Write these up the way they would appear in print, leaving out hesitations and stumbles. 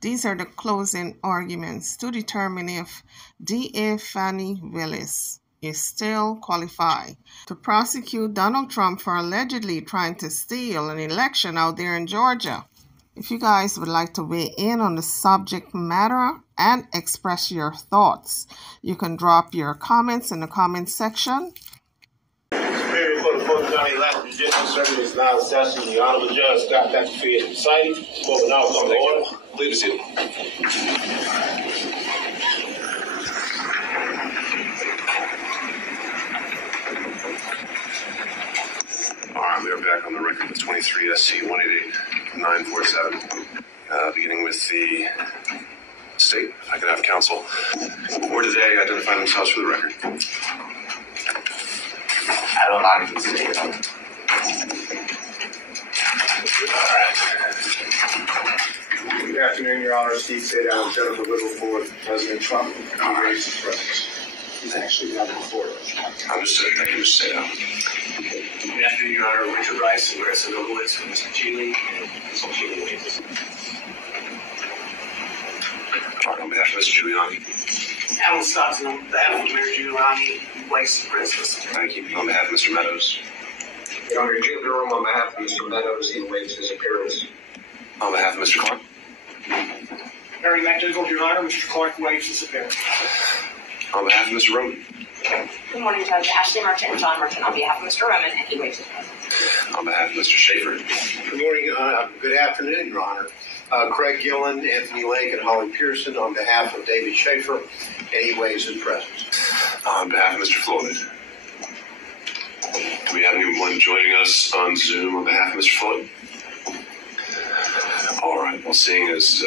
These are the closing arguments to determine if DA Fani Willis is still qualified to prosecute Donald Trump for allegedly trying to steal an election out there in Georgia. If you guys would like to weigh in on the subject matter and express your thoughts, you can drop your comments in the comment section. Superior Court of Fulton County Last Judicial Circuit is now assessing the Honorable Judge Scott Pixabay is presiding. Court will now come to order. Please be seated. All right, we are back on the record with 23 SC 188947. Beginning with the state, if I could have counsel or today identify themselves for the record. I don't like to say it. All right. Good afternoon, Your Honor. Steve Sadow, Jennifer Whittle, President Trump. Raise his presence. He's actually not before us. Understood. Thank you, Mr. Sadow. Good afternoon, Your Honor. Richard Rice and President Willis and Mr. Geely and Mr. Geely. All right, on behalf of Mr. Giuliani. Alan Stockton, on behalf of Mayor Giuliani, waives his presence. Thank you. On behalf of Mr. Meadows. Your Honor, Jim Durham, on behalf of Mr. Meadows, he waives his appearance. On behalf of Mr. Clark. Harry McDougall, Your Honor. Mr. Clark waives his appearance. On behalf of Mr. Roman. Good morning, Judge. Ashley Merchant and John Merchant on behalf of Mr. Roman, and he waives his presence. On behalf of Mr. Schaefer. Good morning. Good afternoon, Your Honor. Craig Gillen, Anthony Lake, and Holly Pearson on behalf of David Schaefer, and he waives his presence. On behalf of Mr. Floyd. Do we have anyone joining us on Zoom on behalf of Mr. Floyd? All right. Well, seeing as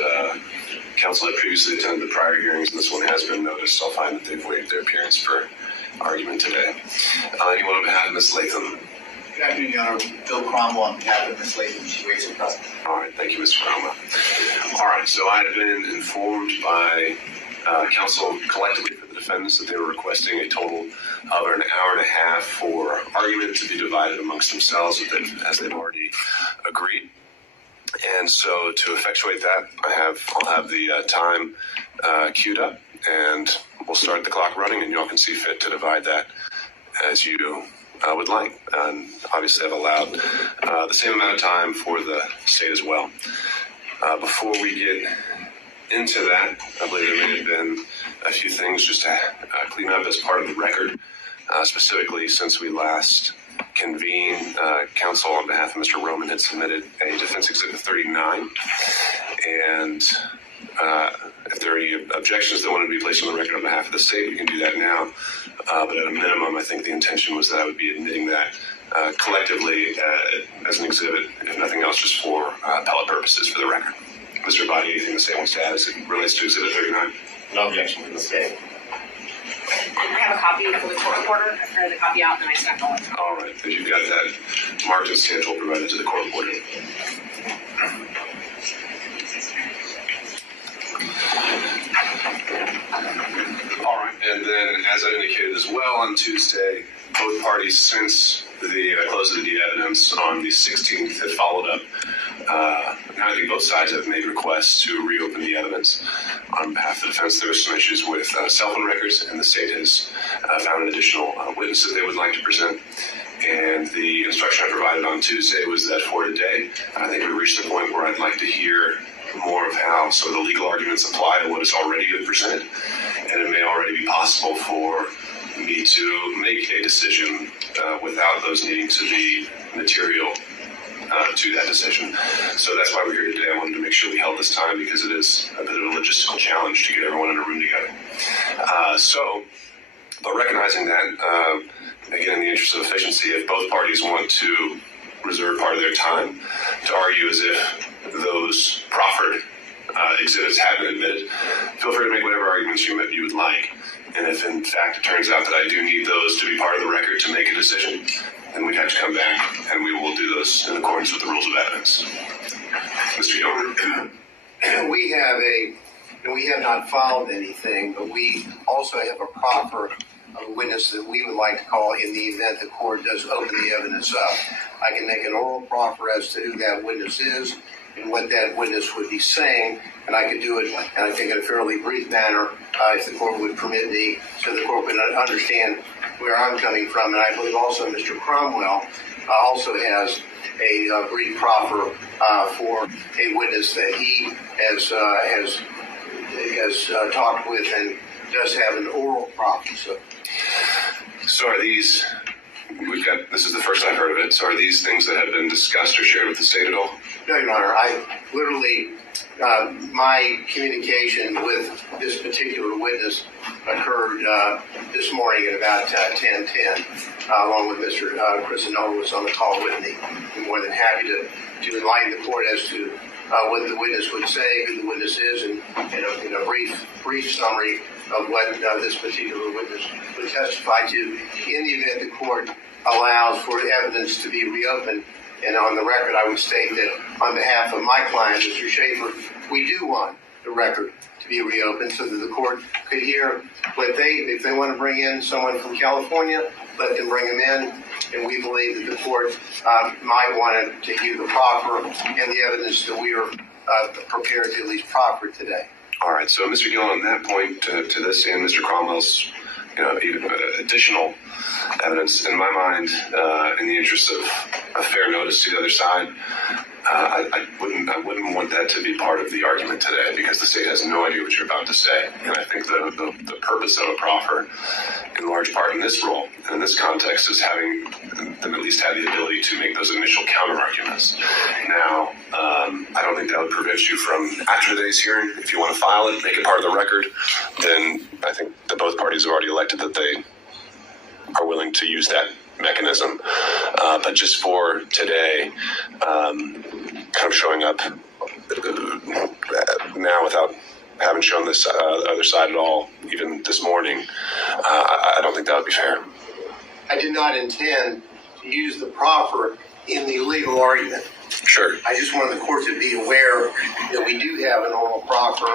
counsel had previously attended the prior hearings, and this one has been noticed, I'll find that they've waived their appearance for argument today. Anyone on behalf of Ms. Latham? Good afternoon, Your Honor. Bill Cromwell on behalf of Ms. Latham. She waives her presence. All right. Thank you, Mr. Cromwell. All right. So I have been informed by counsel collectively for the defendants that they were requesting a total of an hour and a half for argument to be divided amongst themselves as they've already agreed. And so to effectuate that, I'll have the time queued up, and we'll start the clock running, and you all can see fit to divide that as you would like. And obviously I've allowed the same amount of time for the state as well. Before we get into that, I believe there may have been a few things just to clean up as part of the record, specifically since we last convened. Counsel on behalf of Mr. Roman had submitted a Defense Exhibit 39, and if there are any objections that want to be placed on the record on behalf of the state, we can do that now. But at a minimum, I think the intention was that I would be admitting that collectively as an exhibit, if nothing else, just for appellate purposes for the record. Mr. Body, anything the state wants to add as it relates to Exhibit 39? No objection from the state. And I have a copy for the court reporter. I printed the copy out, and I sent it all. All right. If you've got that marked and stamped, we'll provide it to the court reporter. All right. And then, as I indicated as well, on Tuesday, both parties, since the close of the evidence on the 16th, had followed up. I think both sides have made requests to reopen the evidence. On behalf of the defense, there were some issues with cell phone records, and the state has found additional witnesses they would like to present. And the instruction I provided on Tuesday was that for today, I think we've reached the point where I'd like to hear more of how some of the legal arguments apply to what has already been presented. And it may already be possible for me to make a decision without those needing to be material to that decision. So that's why we're here today. I wanted to make sure we held this time because it is a bit of a logistical challenge to get everyone in a room together. But recognizing that, again, in the interest of efficiency, if both parties want to reserve part of their time to argue as if those proffered exhibits have been admitted, feel free to make whatever arguments you would like. And if, in fact, it turns out that I do need those to be part of the record to make a decision, then we'd have to come back, and we will do those in accordance with the rules of evidence. Mr. Gilbert? We have not filed anything, but we also have a proffer of a witness that we would like to call in the event the court does open the evidence up. I can make an oral proffer as to who that witness is, and what that witness would be saying, and I could do it, and I think in a fairly brief manner, if the court would permit me, so the court would understand where I'm coming from. And I believe also Mr. Cromwell also has a brief proffer for a witness that he has talked with and does have an oral proffer. So are these, this is the first I've heard of it, so are these things that have been discussed or shared with the state at all? No, Your Honor. I literally, my communication with this particular witness occurred this morning at about 10:10, along with Mr. Chris Anola was on the call with me. I'm more than happy to enlighten the court as to what the witness would say, who the witness is, and in a brief summary of what this particular witness would testify to in the event the court allows for evidence to be reopened. And on the record, I would state that on behalf of my client, Mr. Schaefer, we do want the record to be reopened so that the court could hear what if they want to bring in someone from California, let them bring them in. And we believe that the court might want to hear the proffer and the evidence that we are prepared to at least proffer today. All right. So, Mr. Gill, on that point, to this and Mr. Cromwell's, even additional evidence, in my mind, in the interest of fair notice to the other side, I wouldn't want that to be part of the argument today, because the state has no idea what you're about to say. And I think the purpose of a proffer, in large part in this role and in this context, is having them at least have the ability to make those initial counter arguments. Now, I don't think that would prevent you from, after today's hearing, if you want to file it, make it part of the record, then I think that both parties have already elected that they are willing to use that mechanism. But just for today, kind of showing up now without having shown this other side at all, even this morning, I don't think that would be fair. I did not intend to use the proffer in the legal argument. Sure. I just wanted the court to be aware that we do have an oral proffer.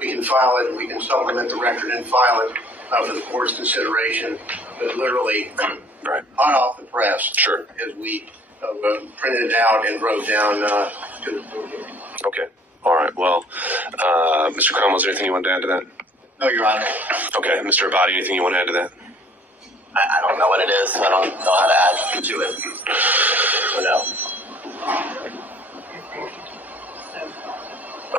We can file it, we can supplement the record and file it for the court's consideration, but literally right. hot off the press. Sure. As we printed it out and wrote down to the court. Okay. All right. Well, Mr. Cromwell, is there anything you want to add to that? No, Your Honor. Okay. Mr. Abadi, anything you want to add to that? I don't know what it is. I don't know how to add to it. So no.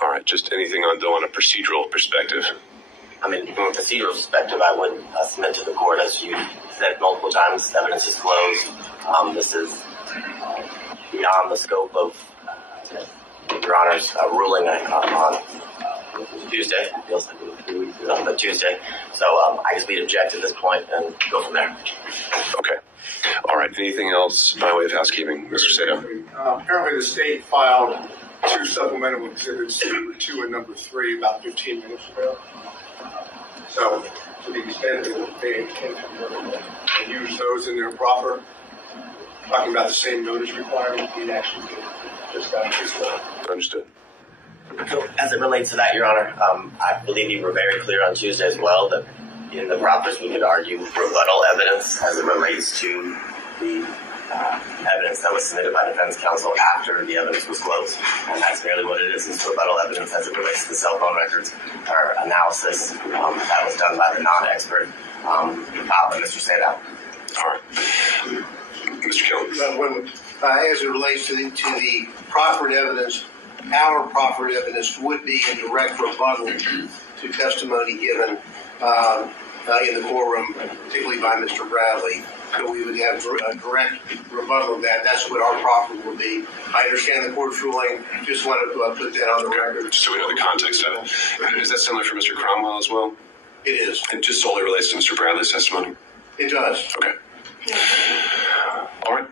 All right. Just anything on a procedural perspective. I mean, from a procedural perspective, I would submit to the court, as you said multiple times, evidence is closed. This is beyond the scope of Your Honor's ruling on Tuesday. It feels like 3 weeks ago, but Tuesday. So I guess we'd object at this point and go from there. Okay. All right. Anything else by way of housekeeping, Mr. Sato? Apparently the state filed 2 supplemental exhibits, number 2 and number 3, about 15 minutes ago. So to the extent that they intend to use those in their proffer, talking about the same notice requirement, we'd actually just got this one. Understood. So as it relates to that, Your Honor, I believe you were very clear on Tuesday as well that in the proffers we could argue rebuttal evidence as it relates to the evidence that was submitted by defense counsel after the evidence was closed. And that's merely what it is. It's rebuttal evidence as it relates to the cell phone records or analysis that was done by the non-expert Mr. Sato. All right. Mr. Kelly. As it relates to the proffered evidence, our proffered evidence would be in direct rebuttal to testimony given in the courtroom, particularly by Mr. Bradley. So we would have a direct rebuttal of that. That's what our proffer would be. I understand the court's ruling. Just wanted to put that on the record. So we know the context of it. Is that similar for Mr. Cromwell as well? It is. It just solely relates to Mr. Bradley's testimony? It does. Okay. All right.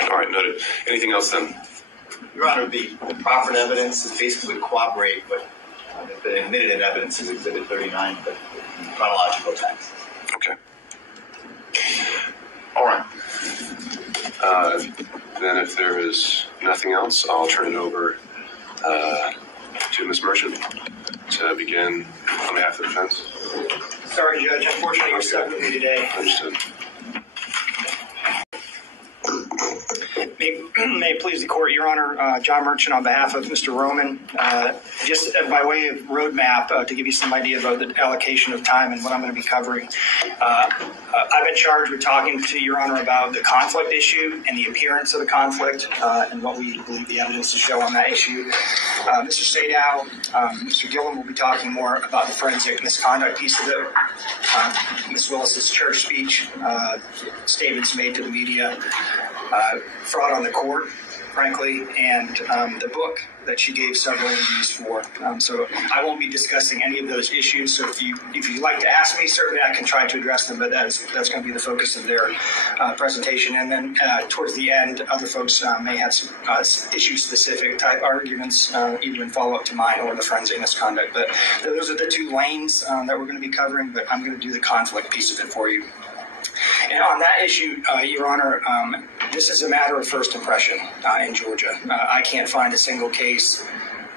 All right, noted. Anything else then? Your Honor, the proffered evidence is basically cooperate what has been admitted in evidence as Exhibit 39, but in chronological text. Okay. All right. Then if there is nothing else, I'll turn it over to Ms. Merchant to begin on behalf of the defense. Sorry, Judge. Unfortunately, you're stuck with me today. Understood. May it please the court, Your Honor, John Merchant on behalf of Mr. Roman. Just by way of roadmap to give you some idea about the allocation of time and what I'm going to be covering. I've been charged with talking to Your Honor about the conflict issue and the appearance of the conflict and what we believe the evidence to show on that issue. Mr. Sadow, Mr. Gillum will be talking more about the forensic misconduct piece of it. Ms. Willis's church speech, statements made to the media, fraud on the court, frankly, and the book that she gave several interviews for. So I won't be discussing any of those issues. So if you'd like to ask me, certainly I can try to address them, but that's going to be the focus of their presentation. And then towards the end, other folks may have some issue-specific type arguments, either in follow-up to mine or the forensic misconduct. But those are the two lanes that we're going to be covering, but I'm going to do the conflict piece of it for you. And on that issue, Your Honor, this is a matter of first impression in Georgia. I can't find a single case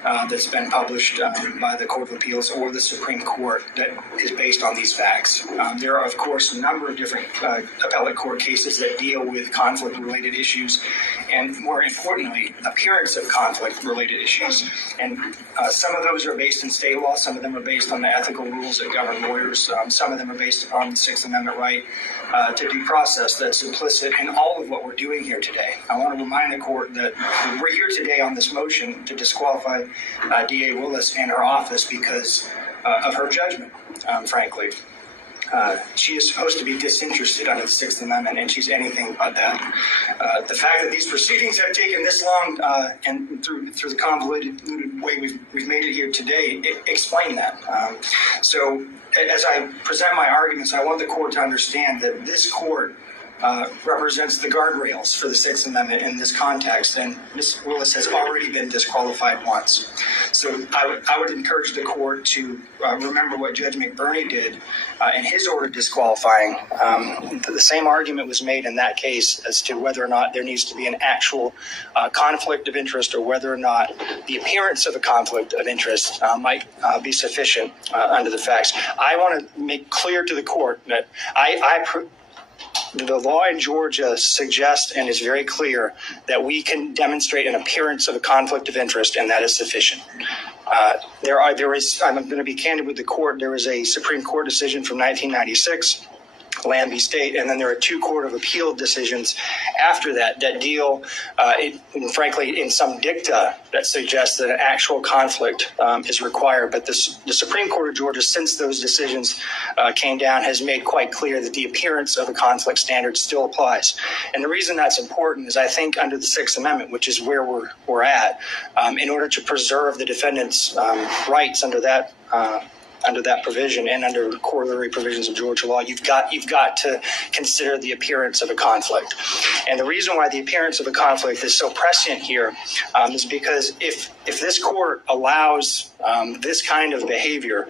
that's been published by the Court of Appeals or the Supreme Court that is based on these facts. There are, of course, a number of different appellate court cases that deal with conflict-related issues and, more importantly, appearance of conflict-related issues. And some of those are based in state law. Some of them are based on the ethical rules that govern lawyers. Some of them are based upon the Sixth Amendment right to due process that's implicit in all of what we're doing here today. I want to remind the court that we're here today on this motion to disqualify D.A. Willis and her office because of her judgment, frankly. She is supposed to be disinterested under the Sixth Amendment, and she's anything but that. The fact that these proceedings have taken this long and through the convoluted way we've made it here today, explain that. So as I present my arguments, I want the court to understand that this court represents the guardrails for the Sixth Amendment in this context, and Ms. Willis has already been disqualified once. So I would encourage the court to remember what Judge McBurney did in his order disqualifying. The same argument was made in that case as to whether or not there needs to be an actual conflict of interest or whether or not the appearance of a conflict of interest might be sufficient under the facts. I want to make clear to the court that the law in Georgia suggests and is very clear that we can demonstrate an appearance of a conflict of interest, and that is sufficient. I'm going to be candid with the court. There is a Supreme Court decision from 1996, Lambie State, and then there are two Court of Appeal decisions after that deal, frankly, in some dicta that suggests that an actual conflict is required. But the Supreme Court of Georgia, since those decisions came down, has made quite clear that the appearance of a conflict standard still applies. And the reason that's important is I think under the Sixth Amendment, which is where we're at, in order to preserve the defendant's rights under that provision and under corollary provisions of Georgia law, you've got to consider the appearance of a conflict. And the reason why the appearance of a conflict is so prescient here is because if this court allows this kind of behavior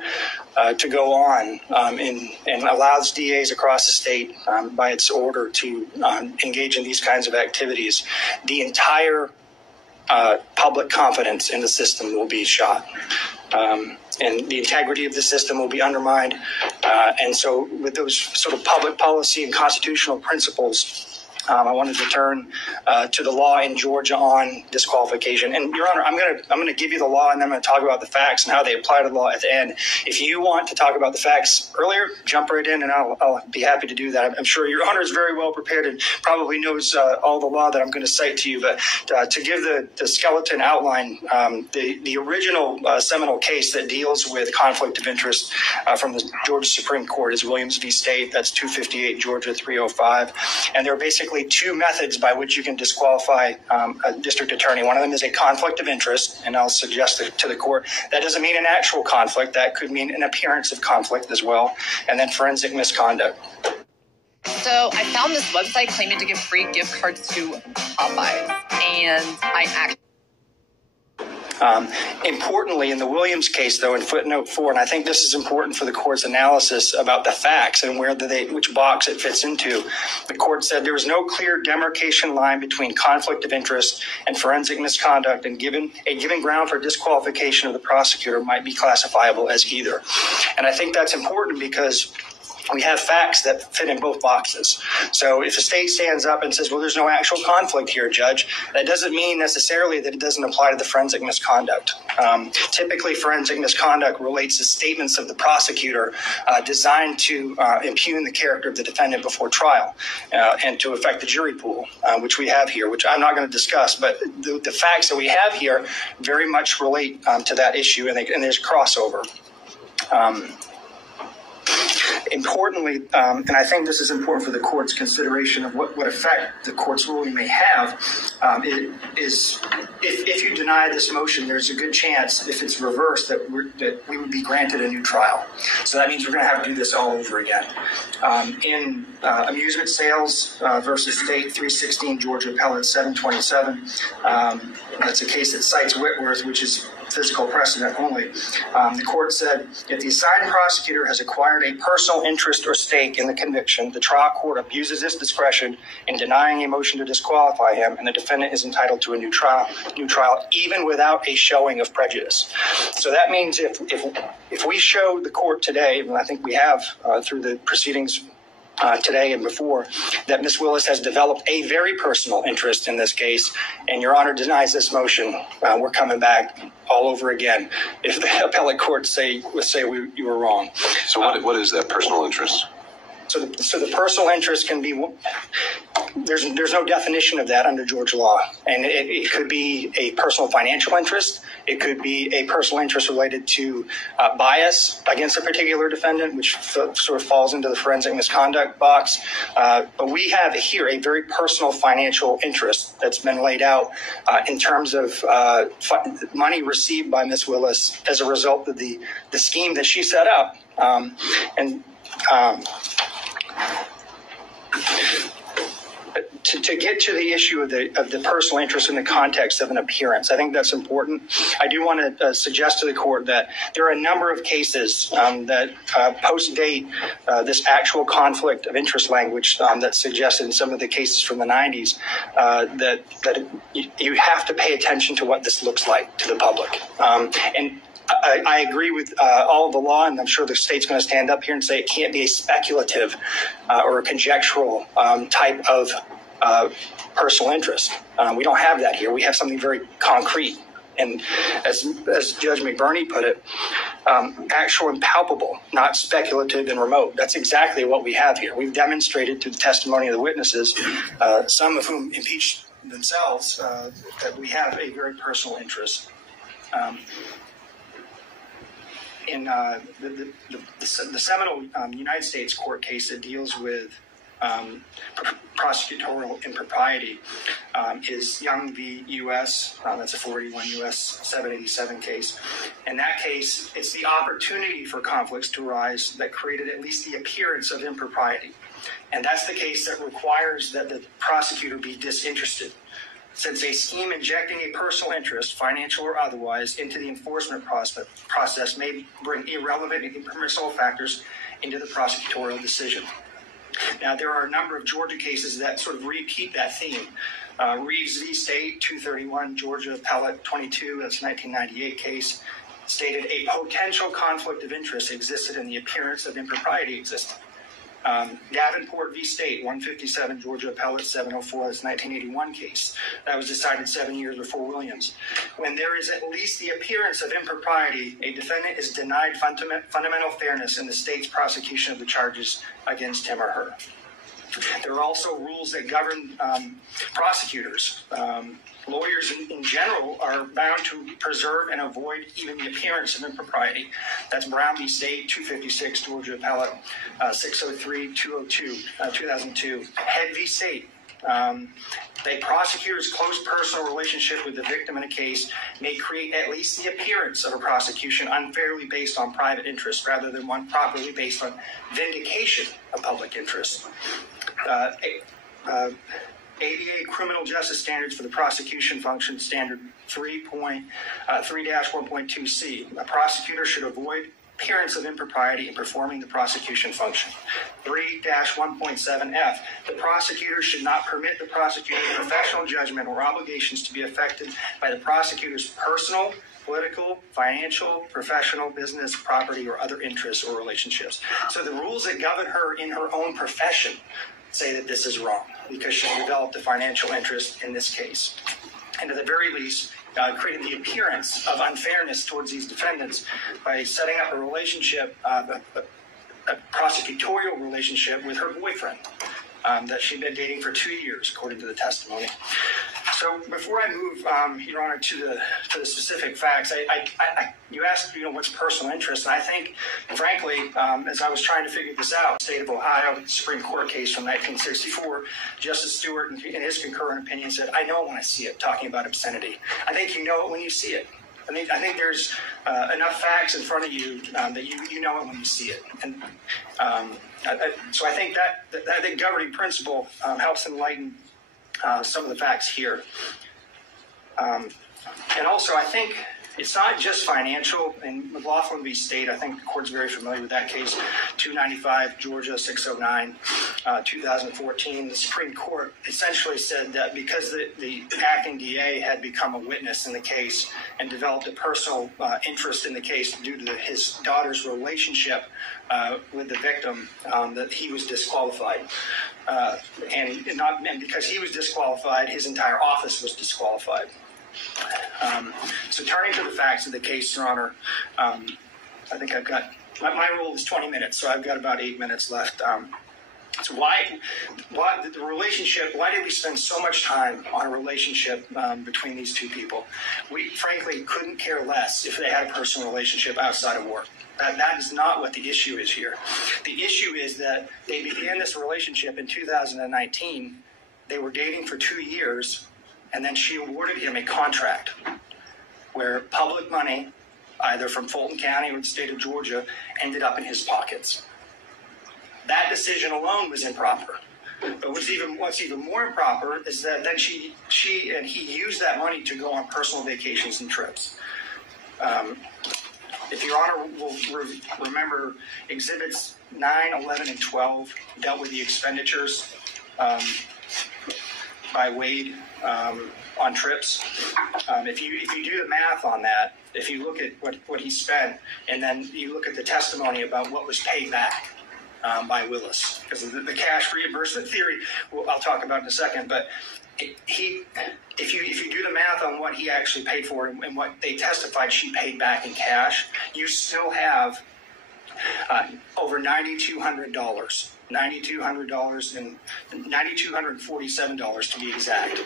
to go on and allows DAs across the state by its order to engage in these kinds of activities, the entire public confidence in the system will be shot. And the integrity of the system will be undermined. And so with those sort of public policy and constitutional principles, I wanted to turn to the law in Georgia on disqualification. And, Your Honor, I'm going to give you the law, and then I'm going to talk about the facts and how they apply to the law at the end. If you want to talk about the facts earlier, jump right in, and I'll be happy to do that. I'm sure Your Honor is very well prepared and probably knows all the law that I'm going to cite to you. But to give the skeleton outline, the original seminal case that deals with conflict of interest from the Georgia Supreme Court is Williams v. State. That's 258 Georgia 305. And there are basically two methods by which you can disqualify a district attorney. One of them is a conflict of interest, and I'll suggest to the court that doesn't mean an actual conflict. That could mean an appearance of conflict as well. And then forensic misconduct. So I found this website claiming to give free gift cards to Popeyes, and I actually... Importantly, in the Williams case, though, in footnote 4, and I think this is important for the court's analysis about the facts and which box it fits into, the court said there was no clear demarcation line between conflict of interest and forensic misconduct, and a given ground for disqualification of the prosecutor might be classifiable as either. And I think that's important because we have facts that fit in both boxes. So if a state stands up and says, well, there's no actual conflict here, Judge, that doesn't mean necessarily that it doesn't apply to the forensic misconduct. Typically, forensic misconduct relates to statements of the prosecutor designed to impugn the character of the defendant before trial and to affect the jury pool, which we have here, which I'm not going to discuss. But the facts that we have here very much relate to that issue, and there's crossover. Importantly, and I think this is important for the court's consideration of what effect the court's ruling may have, is if you deny this motion, there's a good chance, if it's reversed, that we would be granted a new trial. So that means we're going to have to do this all over again. In amusement sales versus state 316 Georgia Appellate 727, that's a case that cites Whitworth, which is physical precedent only. The court said, if the assigned prosecutor has acquired a personal interest or stake in the conviction, the trial court abuses its discretion in denying a motion to disqualify him, and the defendant is entitled to a new trial, even without a showing of prejudice. So that means if we show the court today, and I think we have through the proceedings today and before, that Ms. Willis has developed a very personal interest in this case, and Your Honor denies this motion, we're coming back all over again if the appellate court say you were wrong. So what is that personal interest? So the personal interest can be, there's no definition of that under Georgia law, and it could be a personal financial interest. It could be a personal interest related to bias against a particular defendant, which sort of falls into the forensic misconduct box. But we have here a very personal financial interest that's been laid out in terms of money received by Ms. Willis as a result of the scheme that she set up. To get to the issue of the personal interest in the context of an appearance, I think that's important. I do want to suggest to the court that there are a number of cases that post-date this actual conflict of interest language that's suggested in some of the cases from the 90s, that you have to pay attention to what this looks like to the public. And I agree with all of the law, and I'm sure the state's going to stand up here and say it can't be a speculative or a conjectural type of personal interest. We don't have that here. We have something very concrete. And as Judge McBurney put it, actual and palpable, not speculative and remote. That's exactly what we have here. We've demonstrated through the testimony of the witnesses, some of whom impeached themselves, that we have a very personal interest. In the seminal United States court case that deals with prosecutorial impropriety is Young v. U.S. That's a 41 U.S. 787 case. In that case, it's the opportunity for conflicts to arise that created at least the appearance of impropriety. And that's the case that requires that the prosecutor be disinterested. Since a scheme injecting a personal interest, financial or otherwise, into the enforcement process may bring irrelevant and impermissible factors into the prosecutorial decision. Now, there are a number of Georgia cases that sort of repeat that theme. Reeves v. State, 231, Georgia Appellate 22, that's a 1998 case, stated a potential conflict of interest existed in the appearance of impropriety existed. Davenport v. State, 157, Georgia Appellate 704, that's a 1981 case. That was decided 7 years before Williams. When there is at least the appearance of impropriety, a defendant is denied fundamental fairness in the state's prosecution of the charges against him or her. There are also rules that govern prosecutors. Lawyers in general are bound to preserve and avoid even the appearance of impropriety. That's Brown v. State, 256, Georgia Appellate 603, 2002. Head v. State. A prosecutor's close personal relationship with the victim in a case may create at least the appearance of a prosecution unfairly based on private interest rather than one properly based on vindication of public interest. ABA Criminal Justice Standards for the Prosecution Function Standard 3.3-1.2c. A prosecutor should avoid appearance of impropriety in performing the prosecution function. 3-1.7F, the prosecutor should not permit the prosecutor's professional judgment or obligations to be affected by the prosecutor's personal, political, financial, professional, business, property, or other interests or relationships. So the rules that govern her in her own profession say that this is wrong because she developed a financial interest in this case. And at the very least, creating the appearance of unfairness towards these defendants by setting up a relationship, a prosecutorial relationship with her boyfriend that she'd been dating for 2 years, according to the testimony. So before I move, Your Honor, to the specific facts, you asked, what's personal interest, and I think, frankly, as I was trying to figure this out, state of Ohio, Supreme Court case from 1964, Justice Stewart, in his concurrent opinion, said, "I know when I see it," talking about obscenity. I think you know it when you see it. I think there's enough facts in front of you that you know it when you see it. And so I think that the governing principle helps enlighten some of the facts here. And also, I think it's not just financial. In McLaughlin v. State, I think the court's very familiar with that case, 295 Georgia 609, 2014. The Supreme Court essentially said that because the acting DA had become a witness in the case and developed a personal interest in the case due to his daughter's relationship with the victim, that he was disqualified. And because he was disqualified, his entire office was disqualified. So turning to the facts of the case, Your Honor, I think I've got, my rule is 20 minutes, so I've got about 8 minutes left. So why the relationship, why did we spend so much time on a relationship between these two people? We frankly couldn't care less if they had a personal relationship outside of work. That is not what the issue is here. The issue is that they began this relationship in 2019. They were dating for 2 years, and then she awarded him a contract where public money, either from Fulton County or the state of Georgia, ended up in his pockets. That decision alone was improper. But what's even more improper is that then she and he used that money to go on personal vacations and trips. If Your Honor will remember, Exhibits 9, 11, and 12 dealt with the expenditures by Wade on trips. If you do the math on that, if you look at what he spent, and then you look at the testimony about what was paid back by Willis, because the cash reimbursement theory, I'll talk about in a second, but if you do the math on what he actually paid for and what they testified she paid back in cash, you still have over $9,200, $9,200 and $9,247 to be exact,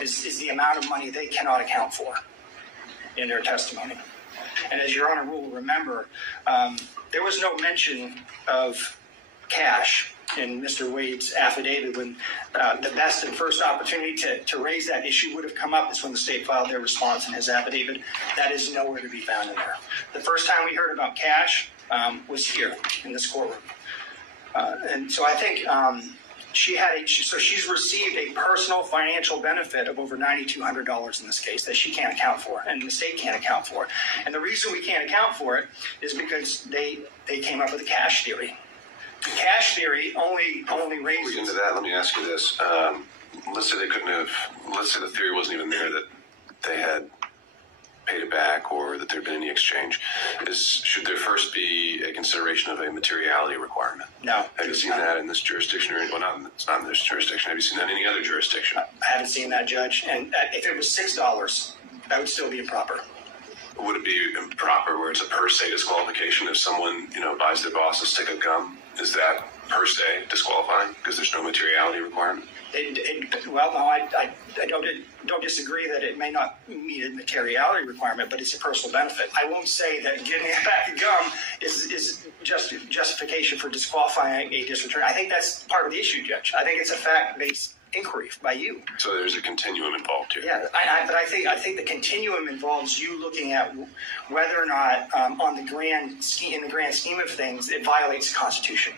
is the amount of money they cannot account for in their testimony. And as Your Honor will remember, there was no mention of cash in Mr. Wade's affidavit when the best and first opportunity to raise that issue would have come up is when the state filed their response in his affidavit. That is nowhere to be found in there. The first time we heard about cash was here in this courtroom. And so I think she's received a personal financial benefit of over $9,200 in this case that she can't account for, and the state can't account for. And the reason we can't account for it is because they came up with a cash theory. The cash theory only raises. Before we get into that, let me ask you this: let's say the theory wasn't even there that they had paid it back or that there had been any exchange. Should there first be a consideration of a materiality requirement? No. Have you seen that in this jurisdiction? It's not in this jurisdiction. Have you seen that in any other jurisdiction? I haven't seen that, Judge. And if it was $6, that would still be improper. Would it be improper where it's a per se disqualification if someone buys their boss a stick of gum? Is that per se disqualifying because there's no materiality requirement? Well, no, I don't disagree that it may not meet a materiality requirement, but it's a personal benefit. I won't say that getting a pack of gum is justification for disqualifying a district attorney. I think that's part of the issue, Judge. I think it's a fact-based inquiry by you. So there's a continuum involved here. Yeah, but I think the continuum involves you looking at whether or not, in the grand scheme of things, it violates the Constitution,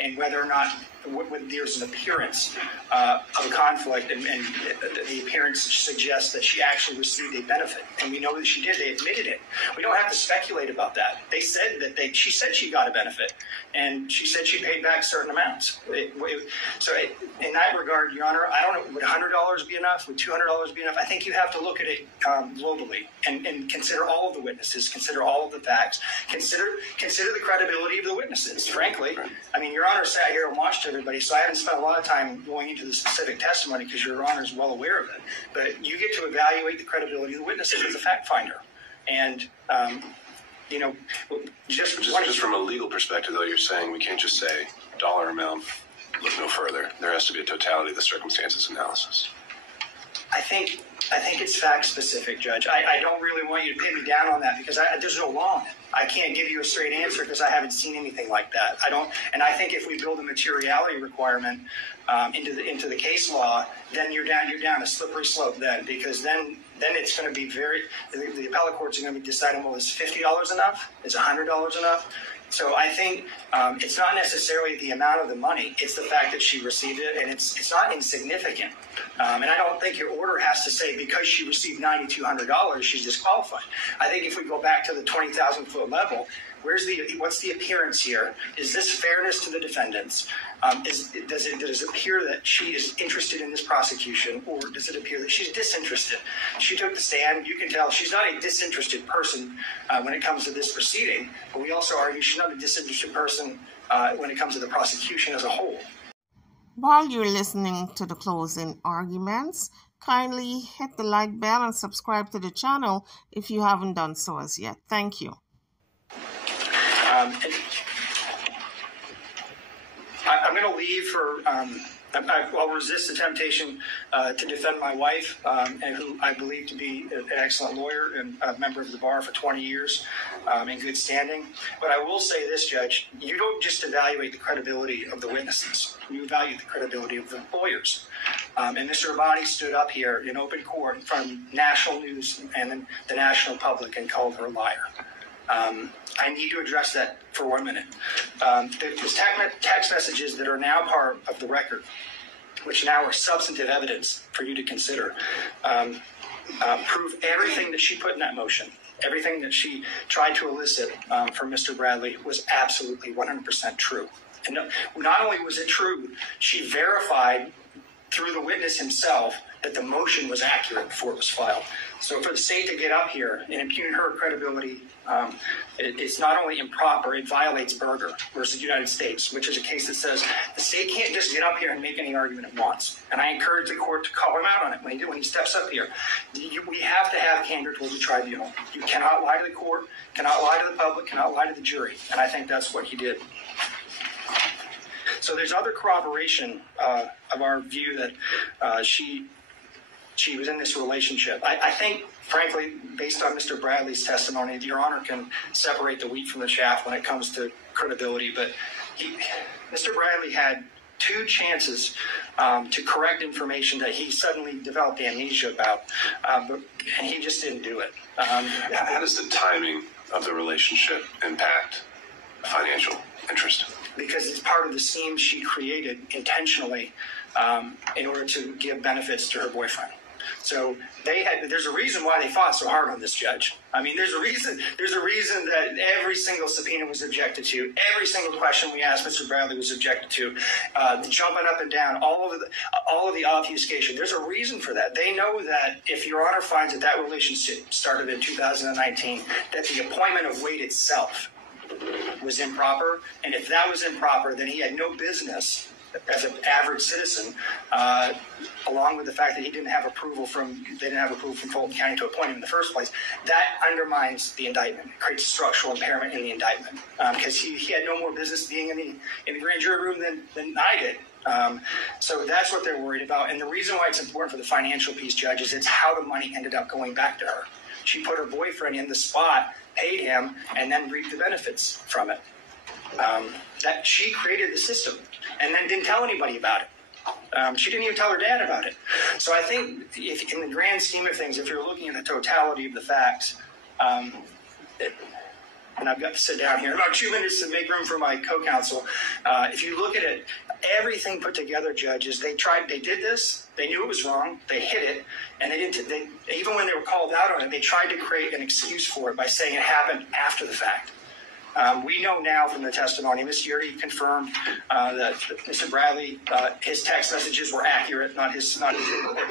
and whether or not when there's an appearance of a conflict, and the appearance suggests that she actually received a benefit, and we know that she did. They admitted it. We don't have to speculate about that. They said that she said she got a benefit, and she said she paid back certain amounts. So in that regard, Your Honor, I don't know, would $100 be enough? Would $200 be enough? I think you have to look at it globally and consider all of the witnesses, consider all of the facts, consider the credibility of the witnesses, frankly. I mean, Your Honor sat here and watched everybody, so I haven't spent a lot of time going into the specific testimony because Your Honor is well aware of it. But you get to evaluate the credibility of the witnesses as a fact finder. And, just from a legal perspective, though, you're saying we can't just say dollar amount, look no further. There has to be a totality of the circumstances analysis. I think it's fact specific, Judge. I don't really want you to pin me down on that because there's no law on it. I can't give you a straight answer because I haven't seen anything like that. And I think if we build a materiality requirement into the case law, then you're down a slippery slope then, because then it's going to be the appellate courts are going to be deciding, well, is $50 enough? Is $100 enough? So I think it's not necessarily the amount of the money; it's the fact that she received it, and it's not insignificant. And I don't think your order has to say because she received $9,200, she's disqualified. I think if we go back to the 20,000-foot level, what's the appearance here? Is this fairness to the defendants? Does it appear that she is interested in this prosecution, or does it appear that she's disinterested? She took the stand. You can tell she's not a disinterested person when it comes to this proceeding, but we also argue she's not a disinterested person when it comes to the prosecution as a whole. While you're listening to the closing arguments, kindly hit the like bell and subscribe to the channel if you haven't done so as yet. Thank you. I'm going to leave for. I'll resist the temptation to defend my wife, and who I believe to be an excellent lawyer and a member of the bar for 20 years in good standing. But I will say this, Judge, you don't just evaluate the credibility of the witnesses. You evaluate the credibility of the lawyers. And Mr. Abadi stood up here in open court in front of national news and the national public and called her a liar. I need to address that for 1 minute. There's text messages that are now part of the record, which now are substantive evidence for you to consider, prove everything that she put in that motion, everything that she tried to elicit from Mr. Bradley was absolutely 100% true. And not only was it true, she verified through the witness himself that the motion was accurate before it was filed. So for the state to get up here and impugn her credibility, it's not only improper, it violates Berger versus the United States, which is a case that says the state can't just get up here and make any argument it wants. And I encourage the court to call him out on it when he steps up here. We have to have candor towards the tribunal. You cannot lie to the court, cannot lie to the public, cannot lie to the jury. And I think that's what he did. So there's other corroboration of our view that she was in this relationship. I think, frankly, based on Mr. Bradley's testimony, Your Honor can separate the wheat from the chaff when it comes to credibility. But Mr. Bradley had 2 chances to correct information that he suddenly developed amnesia about, and he just didn't do it. How does the timing of the relationship impact financial interest? Because it's part of the scheme she created intentionally in order to give benefits to her boyfriend. So there's a reason why they fought so hard on this, Judge. I mean, there's a reason that every single subpoena was objected to, every single question we asked Mr. Bradley was objected to, the jumping up and down, all of the obfuscation. There's a reason for that. They know that if Your Honor finds that relationship started in 2019, that the appointment of Wade itself was improper, and if that was improper, then he had no business as an average citizen, along with the fact that they didn't have approval from Fulton County to appoint him in the first place. That undermines the indictment. It creates structural impairment in the indictment because he had no more business being in the grand jury room than I did. So that's what they're worried about. And the reason why it's important for the financial piece, Judge, is it's how the money ended up going back to her. She put her boyfriend in the spot, paid him, and then reaped the benefits from it. That she created the system and then didn't tell anybody about it. She didn't even tell her dad about it. So I think if in the grand scheme of things, if you're looking at the totality of the facts, and I've got to sit down here in about 2 minutes to make room for my co-counsel, if you look at it, Everything put together, judges, they did this, they knew it was wrong, they hid it, and even when they were called out on it, they tried to create an excuse for it by saying it happened after the fact. We know now from the testimony, Ms. Yuri confirmed that Mr. Bradley, his text messages were accurate, not his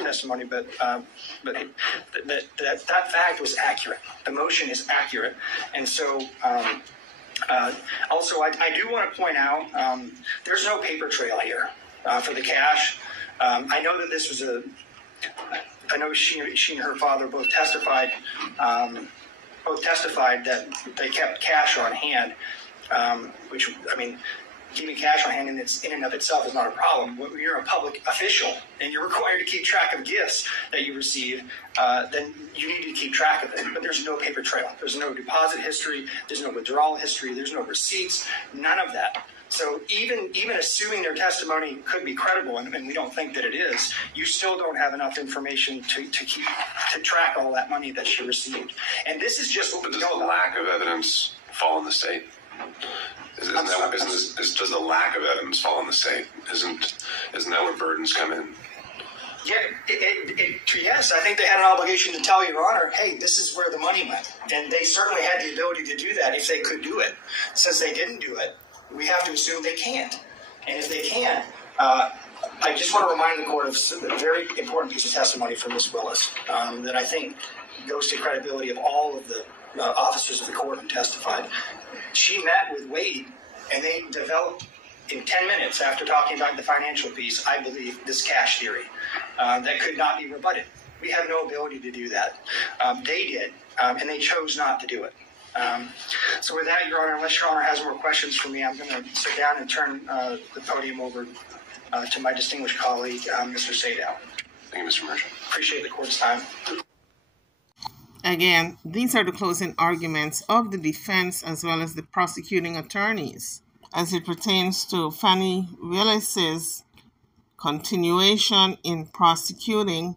testimony, but that fact was accurate. The motion is accurate. And so also, I do want to point out there's no paper trail here for the cash. I know that this was I know she and her father both testified that they kept cash on hand, which, I mean, keeping cash on hand in and of itself is not a problem. When you're a public official and you're required to keep track of gifts that you receive, then you need to keep track of it. But there's no paper trail. There's no deposit history. There's no withdrawal history. There's no receipts. None of that. So even assuming their testimony could be credible, and we don't think that it is, you still don't have enough information to track all that money that she received. And this is just what we know about. Does the lack of evidence fall on the state? Does the lack of evidence fall on the state? Isn't that where burdens come in? Yeah, yes, I think they had an obligation to tell Your Honor, hey, this is where the money went. And they certainly had the ability to do that if they could do it. Since they didn't do it, we have to assume they can't. And if they can't, I just want to remind the court of a very important piece of testimony from Ms. Willis that I think goes to credibility of all of the officers of the court who testified. She met with Wade, and they developed, in 10 minutes after talking about the financial piece, I believe, this cash theory that could not be rebutted. We have no ability to do that. They did, and they chose not to do it. So with that, Your Honor, unless Your Honor has more questions for me, I'm going to sit down and turn the podium over to my distinguished colleague, Mr. Sadow. Thank you, Mr. Merchant. Appreciate the court's time. Again, these are the closing arguments of the defense as well as the prosecuting attorneys as it pertains to Fani Willis's continuation in prosecuting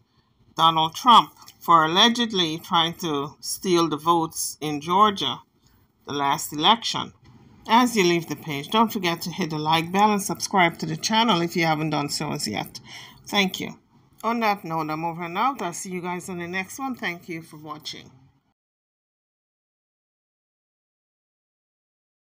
Donald Trump for allegedly trying to steal the votes in Georgia, the last election. As you leave the page, don't forget to hit the like bell and subscribe to the channel if you haven't done so as yet. Thank you. On that note, I'm over and out. I'll see you guys on the next one. Thank you for watching.